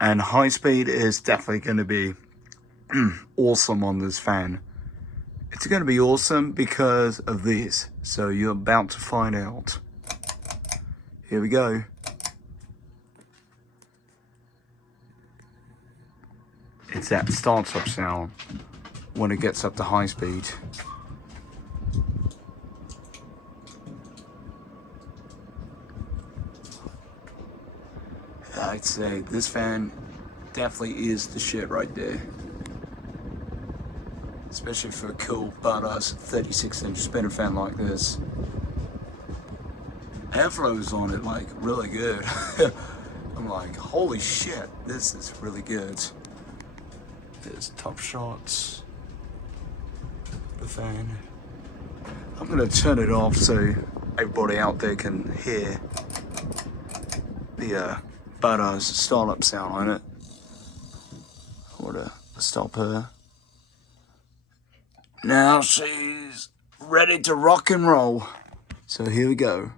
And high speed is definitely going to be awesome on this fan. It's going to be awesome because of this. So you're about to find out. Here we go. It's that startup sound when it gets up to high speed. I'd say this fan definitely is the shit right there. Especially for a cool badass 36-inch spinner fan like this. Airflow's on it like really good. I'm like, holy shit, this is really good. There's top shots. The fan. I'm gonna turn it off so everybody out there can hear the badass startup sound on it. I wanna stop her. Now she's ready to rock and roll. So here we go.